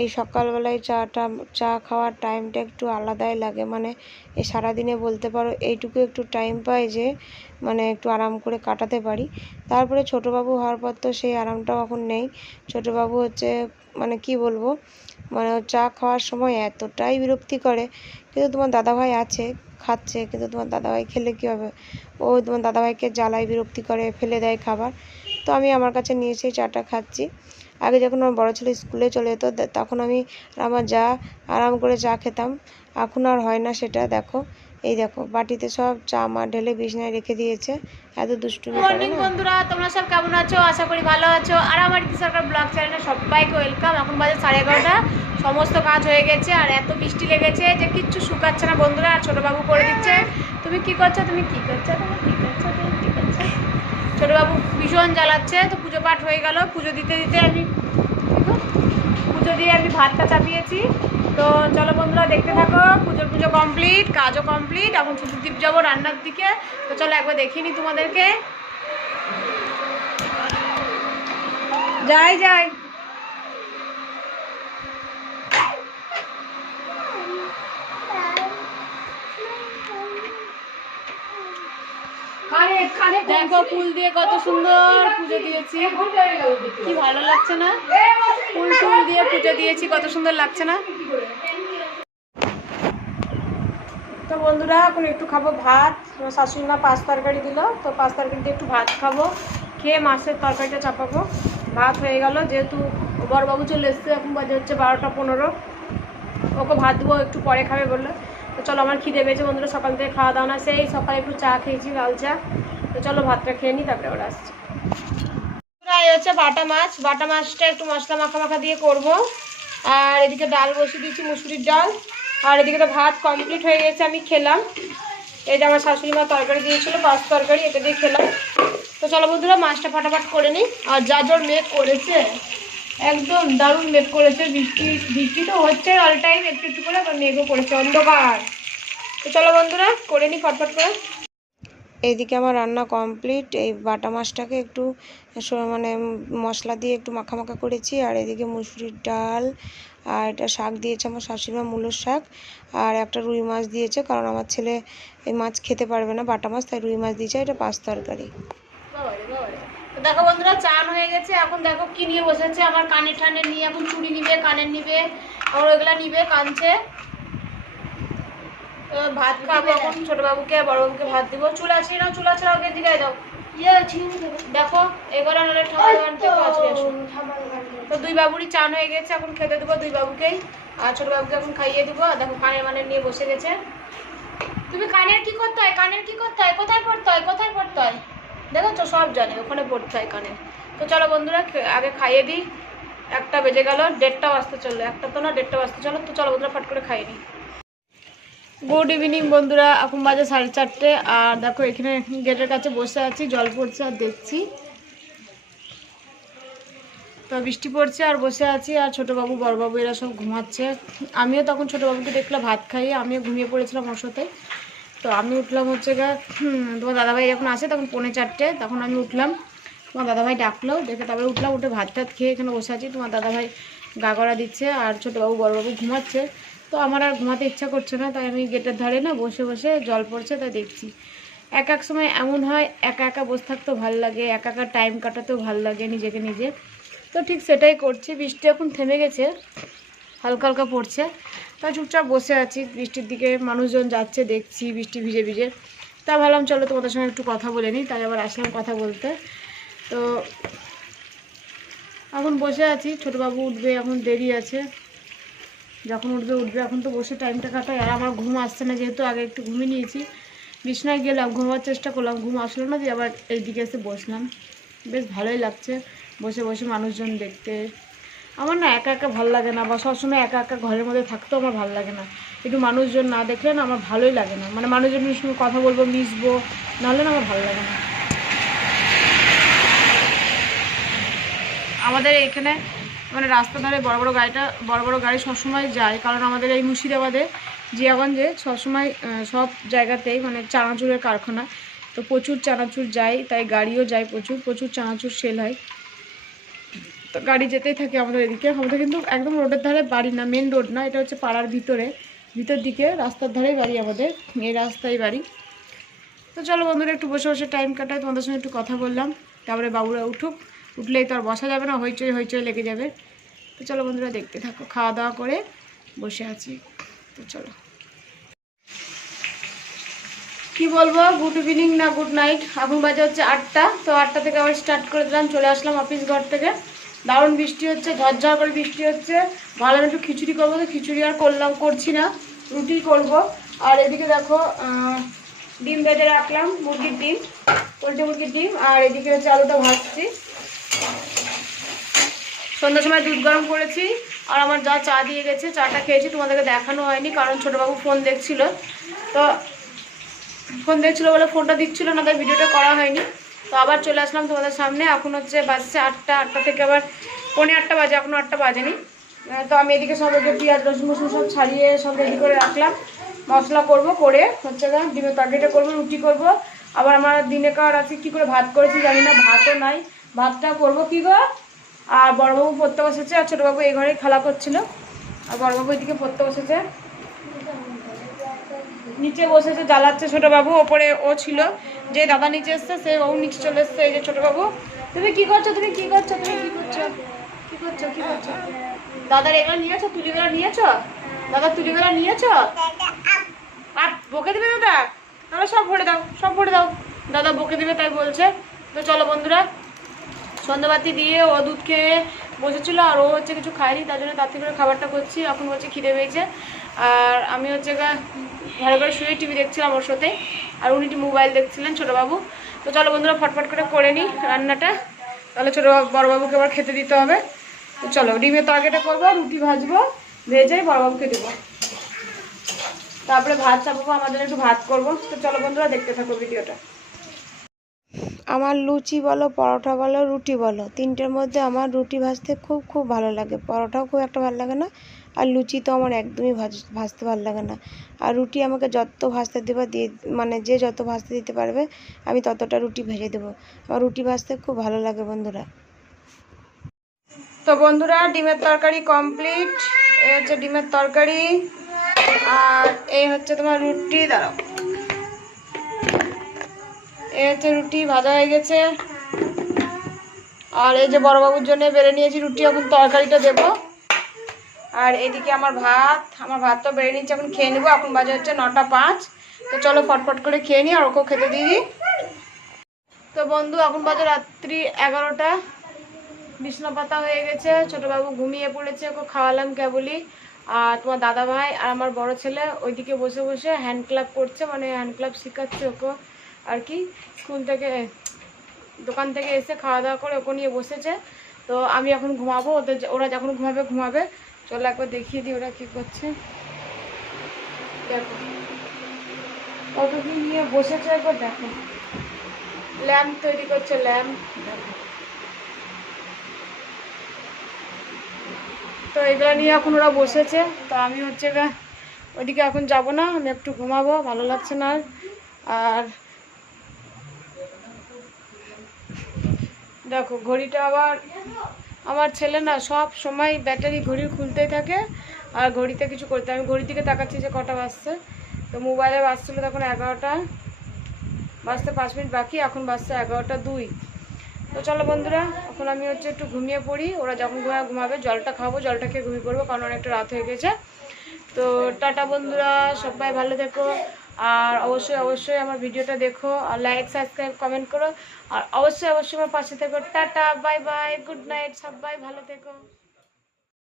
এই সকালবেলায় চা খাওয়ার টাইমটা একটু আলাদাই লাগে, মানে এই সারাদিনে বলতে পারো এইটুকু একটু টাইম পাই যে মানে একটু আরাম করে কাটাতে পারি। তারপরে ছোটোবাবু হওয়ার পর তো সেই আরামটাও এখন নেই। ছোটোবাবু হচ্ছে মানে কি বলবো, মানে চা খাওয়ার সময় এতটাই বিরক্তি করে। কিন্তু তোমার দাদাভাই আছে, খাচ্ছে, কিন্তু তোমার দাদাভাই খেলে কী হবে, ও তোমার দাদাভাইকে জ্বালায়, বিরক্তি করে, ফেলে দেয় খাবার। তো আমি আমার কাছে নিয়ে এসে চাটা খাচ্ছি। আগে যখন আমার বড়ো ছেলে স্কুলে চলে যেত তখন আমি আমার যা আরাম করে চা খেতাম, এখন আর হয় না সেটা। দেখো এই দেখো বাটিতে সব চা মা ঢেলে বিছনায় রেখে দিয়েছে, এত দুষ্টুমি করে। মর্নিং বন্ধুরা, তোমরা সব কেমন আছো? আশা করি ভালো আছো। আর আমার ইতি সরকার ব্লগ চ্যানেলে সবাইকে ওয়েলকাম। এখন বাজে 11:30, সমস্ত কাজ হয়ে গেছে আর এত বৃষ্টি লেগেছে যে কিচ্ছু শুকাচ্ছে না বন্ধুরা। আর ছোটোবাবু করে দিচ্ছে। তুমি কি করছো? ছোটোবাবু ভীষণ জ্বালাচ্ছে। তো পুজো পাঠ হয়ে গেল, পুজো দিতে আমি পুজো দিয়ে আমি ভাতটা চাপিয়েছি। তো চলো বন্ধুরা দেখতে থাকো। পুজো কমপ্লিট, কাজও কমপ্লিট, এখন শুধু দীপ যাবো রান্নার দিকে। তো চলো একবার দেখিনি তোমাদেরকে। যাই দেখো ফুল দিয়ে কত সুন্দর পুজো দিয়েছি, কি ভালো লাগছে না? ফুল দিয়ে পুজো দিয়েছি, কত সুন্দর লাগছে না? তো বন্ধুরা এখন একটু খাবো ভাত। শাশুড়ি মা পাঁচ তরকারি দিল, তো পাঁচ তরকারি দিয়ে একটু ভাত খাবো, খেয়ে মাছের তরকারিটা চাপাবো। ভাত হয়ে গেল, যেহেতু বড়বাবু চলে এসছে, এখন বাজে হচ্ছে 12:15। ওকে ভাত দেবো, একটু পরে খাবে বললো। তো চলো, আমার খিদে পেয়েছে বন্ধুরা, সকাল থেকে খাওয়া দাওয়া না, সেই সকালে একটু চা খেয়েছি, লাল চা। তো চলো ভাতটা খেয়ে নিই, তারপরে ওরা আসছে। এই হচ্ছে বাটা মাছটা একটু মশলা মাখা দিয়ে করব। আর এদিকে ডাল বসিয়ে দিয়েছি, মুসুরির ডাল। আর এদিকে তো ভাত কমপ্লিট হয়ে গেছে, আমি খেলাম। এই যে আমার শাশুড়ি মা তরকারি দিয়েছিল, পাঁচ তরকারি, এটা দিয়ে খেলাম। তো চলো বন্ধুরা মাছটা ফাটাফাট করে নিই। আর যা জোর মেঘ করেছে, একদম দারুণ মেঘ করেছে। বৃষ্টি তো হচ্ছে অল টাইম, একটু একটু করে, আবার মেঘও করেছে, অন্ধকার। তো চলো বন্ধুরা করে নিই ফটফট করে। এইদিকে আমার রান্না কমপ্লিট। এই বাটা মাছটাকে একটু মানে মশলা দিয়ে একটু মাখা করেছি। আর এদিকে মুসুরির ডাল, আর এটা শাক দিয়েছে আমার শাশুড়িমা, মূলোর শাক। আর একটা রুই মাছ দিয়েছে, কারণ আমার ছেলে এই মাছ খেতে পারবে না, বাটা মাছ, তাই রুই মাছ দিয়েছে। এটা পাঁচ তরকারি। তো দেখো বন্ধুরা চান হয়ে গেছে। এখন দেখো কি নিয়ে বসেছে, আমার কানের নিয়ে এখন চুড়ি নিবে, কানের নিবে, আমার ওইগুলা নিবে, কানছে। ভাত খাবো এখন, ছোটবাবুকে বড়বাবুকে ভাত দিব। চুলা ছিঁড়াও, ওকে দিকে দাও। দেখো এবার নাহলে তো দুই বাবুরই চান হয়ে গেছে, এখন খেতে দেবো দুই বাবুকেই। আর ছোটবাবুকে এখন খাইয়ে দিব। দেখো কানের নিয়ে বসে গেছে। তুমি কানের কি করতে হয়, কোথায় পড়তে হয় দেখো তো, সব জানে ওখানে পড়তে হয় কানের। তো চলো বন্ধুরা আগে খাইয়ে দিই। 1টা বেজে গেল, 1:30 বাজতে চললো, 1টা তো না 1:30 বাজতে চলো। তো চলো বন্ধুরা ফট করে খাইয়ে দিই। গুড ইভিনিং বন্ধুরা, এখন বাজে 4:30। আর দেখো এখানে গেটের কাছে বসে আছি, জল পড়ছে আর দেখছি। তো বৃষ্টি পড়ছে আর বসে আছি। আর ছোটোবাবু বড়বাবু এরা সব ঘুমাচ্ছে। আমিও তখন ছোটোবাবুকে দেখলাম ভাত খাইয়ে, আমিও ঘুমিয়ে পড়েছিলাম ওর সাথে। তো আমি উঠলাম হচ্ছে তোমার দাদাভাই যখন আসে তখন 3:45, তখন আমি উঠলাম। তোমার দাদাভাই ডাকলো, দেখে তারপরে উঠলাম, উঠে ভাত টাত খেয়ে এখানে বসে আছি। তোমার দাদাভাই গাগড়া দিচ্ছে আর ছোটোবাবু বড়বাবু ঘুমাচ্ছে। তো আমার আর ঘুমাতে ইচ্ছা করছে না, তাই আমি গেটের ধারে না বসে জল পড়ছে তাই দেখছি। এক সময় এমন হয়, একা বসে থাকতেও ভালো লাগে, একা টাইম কাটাতেও ভালো লাগে নিজেকে নিজে। তো ঠিক সেটাই করছি। বৃষ্টি এখন থেমে গেছে, হালকা হালকা পড়ছে, তাই চুপচাপ বসে আছি। বৃষ্টির দিকে মানুষজন যাচ্ছে দেখছি, বৃষ্টি ভিজে। তা ভাবলাম চলো তোমাদের সঙ্গে একটু কথা বলে নিই, তাই আবার আসলাম কথা বলতে। তো এখন বসে আছি, ছোটোবাবু উঠবে, এখন দেরি আছে, যখন উঠবে। এখন তো বসে টাইমটা কাটাই। আর আমার ঘুম আসছে না, যেহেতু আগে একটু ঘুমিয়ে নিয়েছি। বিছনায় গেলাম, ঘুমাবার চেষ্টা করলাম, ঘুম আসলো না, দিয়ে আবার এইদিকে এসে বসলাম। বেশ ভালোই লাগছে বসে মানুষজন দেখতে। আমার না একা ভালো লাগে না, বা সবসময় একা ঘরের মধ্যে থাকতেও আমার ভালো লাগে না। একটু মানুষজন না দেখলে না আমার ভালোই লাগে না, মানে মানুষজনের সঙ্গে কথা বলবো, মিশবো, নাহলে না আমার ভালো লাগে না। আমাদের এখানে মানে রাস্তা ধারে বড় বড় গাড়ি সবসময় যায়, কারণ আমাদের এই মুর্শিদাবাদে জিয়াগঞ্জে সবসময় সব জায়গাতেই মানে চানাচুরের কারখানা। তো প্রচুর চানাচুর যায়, তাই গাড়িও যায়, প্রচুর চানাচুর সেল হয়। তো গাড়ি যেতেই থাকে আমাদের এদিকে। আমাদের কিন্তু একদম রোডের ধারে বাড়ি না, মেন রোড না, এটা হচ্ছে পাড়ার ভিতর দিকে রাস্তার ধারেই বাড়ি আমাদের, এই রাস্তায় বাড়ি। তো চলো বন্ধুরা একটু বসে বসে টাইম কাটাই, তোমাদের সঙ্গে একটু কথা বললাম। তারপরে বাবুরা উঠলেই তো আর বসা যাবে না, হইচই লেগে যাবে। তো চলো বন্ধুরা দেখতে থাকো, খাওয়া দাওয়া করে বসে আছি। তো চলো, কি বলবো, গুড ইভিনিং না গুড নাইট। এখন বাজে হচ্ছে 8টা। তো 8টা থেকে আবার স্টার্ট করে দিলাম, চলে আসলাম অফিস ঘর থেকে। দারুণ বৃষ্টি হচ্ছে, ঝরঝর করে বৃষ্টি হচ্ছে। ভালো একটু খিচুড়ি করবো, তো খিচুড়ি আর করছি না, রুটি করব। আর এদিকে দেখো ডিম ভেজে রাখলাম, মুরগির ডিম, পোলট্রি মুরগির ডিম। আর এদিকে হচ্ছে আলুটা ভাজছি। সন্ধ্যার সময় দুধ গরম করেছি, আর আমার যা চা দিয়ে গেছে, চাটা খেয়েছি। তোমাদেরকে দেখানো হয়নি কারণ ছোটোবাবু ফোন দেখছিল, তো ফোন দেখছিল বলে ফোনটা দিচ্ছিল না, তাই ভিডিওটা করা হয়নি। তো আবার চলে আসলাম তোমাদের সামনে। এখন হচ্ছে বাজছে 8টা, 8টা থেকে আবার 8:45 বাজে, এখনও 8টা বাজেনি। তো আমি এদিকে সব পেঁয়াজ রসুন সব ছাড়িয়ে সব রেডি করে রাখলাম। মশলা করব, করে হচ্ছে ডিমের তরকারিটা করবো, রুটি করব। আবার আমার দিনেকার আছে কী করে ভাত করেছি জানি না, ভাতও নাই, ভাতটা করব কী গো। আর বড়বাবু পড়তে বসেছে, আর ছোটোবাবু এই ঘরেই খেলা করছিল। আর বড়বাবু এদিকে পড়তে বসেছে, নিচে বসেছে জ্বালাচ্ছে ছোটোবাবু। ওপরে ও ছিল, যে দাদা নিচে এসছে সে ও নিচে চলে এসছে। এই যে ছোটোবাবু, তুমি কি করছো, দাদার এগুলো নিয়েছো, তুলিগুলো নিয়েছো, দাদা তুলিগুলো নিয়েছো? আর বকে দেবে দাদা, তাহলে সব ভরে দাও, দাদা বকে দেবে তাই বলছে। তো চলো বন্ধুরা, সন্ধ্যাবাতি দিয়ে ও দুধ খেয়ে বসেছিল, আর ও হচ্ছে কিছু খায়নি, তার জন্য তাড়াতাড়ি করে খাবারটা করছি। এখন হচ্ছে খিদে পেয়েছে, আর আমি হচ্ছে ঘরে ঘরে শুয়ে টিভি দেখছিলাম ওর সাথে, আর উনি মোবাইল দেখছিলেন ছোটোবাবু। তো চলো বন্ধুরা ফটফট করে করে নিই রান্নাটা, তাহলে বড়বাবুকে আবার খেতে দিতে হবে। তো চলো ডিমের তরকারিটা করবো, রুটি ভাজবো, ভেজে বড়বাবুকে দেবো, তারপরে ভাত চাপাবো, আমাদের একটু ভাত করবো। তো চলো বন্ধুরা দেখতে থাকো ভিডিওটা। আমার লুচি বলো, পরোটা বলো, রুটি বলো, তিনটের মধ্যে আমার রুটি ভাজতে খুব খুব ভালো লাগে। পরোটাও খুব একটা ভালো লাগে না, আর লুচি তো আমার একদমই ভাজতে ভালো লাগে না। আর রুটি আমাকে যত ভাজতে দেবে মানে যে যত ভাজতে দিতে পারবে আমি ততটা রুটি ভেজে দেবো। আমার রুটি ভাজতে খুব ভালো লাগে বন্ধুরা। তো বন্ধুরা ডিমের তরকারি কমপ্লিট, এই হচ্ছে ডিমের তরকারি, আর এই হচ্ছে তোমার রুটি, দাঁড়াও, এই হচ্ছে রুটি ভাজা হয়ে গেছে। আর এই যে বড়বাবুর জন্য বেড়ে নিয়েছি রুটি, এখন তরকারিটা দেবো। আর এদিকে আমার ভাত তো বেড়ে নিচ্ছি, এখন খেয়ে নেবো। এখন বাজে হচ্ছে 9:05। তো চলো ফটফট করে খেয়ে নিই, আর ওকেও খেতে দিয়ে দিই। তো বন্ধু এখন বাজে রাত্রি 11টা, বিছনা পাতা হয়ে গেছে, ছোটোবাবু ঘুমিয়ে পড়েছে, ওকে খাওয়ালাম কেবলই। আর তোমার দাদা ভাই আর আমার বড় ছেলে ওইদিকে বসে বসে হ্যান্ড ক্লাব করছে, মানে হ্যান্ড ক্লাব শেখাচ্ছে ওকে আর কি। স্কুল থেকে দোকান থেকে এসে খাওয়া দাওয়া করে ওকে নিয়ে বসেছে। তো আমি এখন ঘুমাবো, ওরা যখন ঘুমাবে। চলো একবার দেখিয়ে দিই ওরা কী করছে। দেখো কতদিন নিয়ে বসেছে, একবার দেখো, ল্যাম্প তৈরি করছে, ল্যাম্প দেখো। তো এগুলো নিয়ে এখন ওরা বসেছে। তো আমি হচ্ছে ওইদিকে এখন যাব না, আমি একটু ঘুমাবো, ভালো লাগছে না। আর দেখো ঘড়িটা আবার, আমার ছেলে না সব সময় ব্যাটারি ঘড়ি খুলতেই থাকে, আর ঘড়িতে কিছু করতে, আমি ঘড়ির দিকে তাকাচ্ছি যে কটা বাজছে। তো মোবাইলে বাজছিল তখন 11টা বাজতে 5 মিনিট বাকি, এখন বাজছে 11:02। তো চলো বন্ধুরা এখন আমি হচ্ছে একটু ঘুমিয়ে পড়ি, ওরা যখন ঘুমাবে জলটা খাবো, জলটা খেয়ে ঘুমিয়ে পড়বো, কারণ অনেকটা রাত হয়ে গেছে। তো টাটা বন্ধুরা, সবাই ভালো থেকো, আর অবশ্যই আমার ভিডিওটা দেখো, আর লাইক সাবস্ক্রাইব কমেন্ট করো, আর অবশ্যই আমার পাশে থেকো। Tata, bye bye, good night, সবাই ভালো থেকো।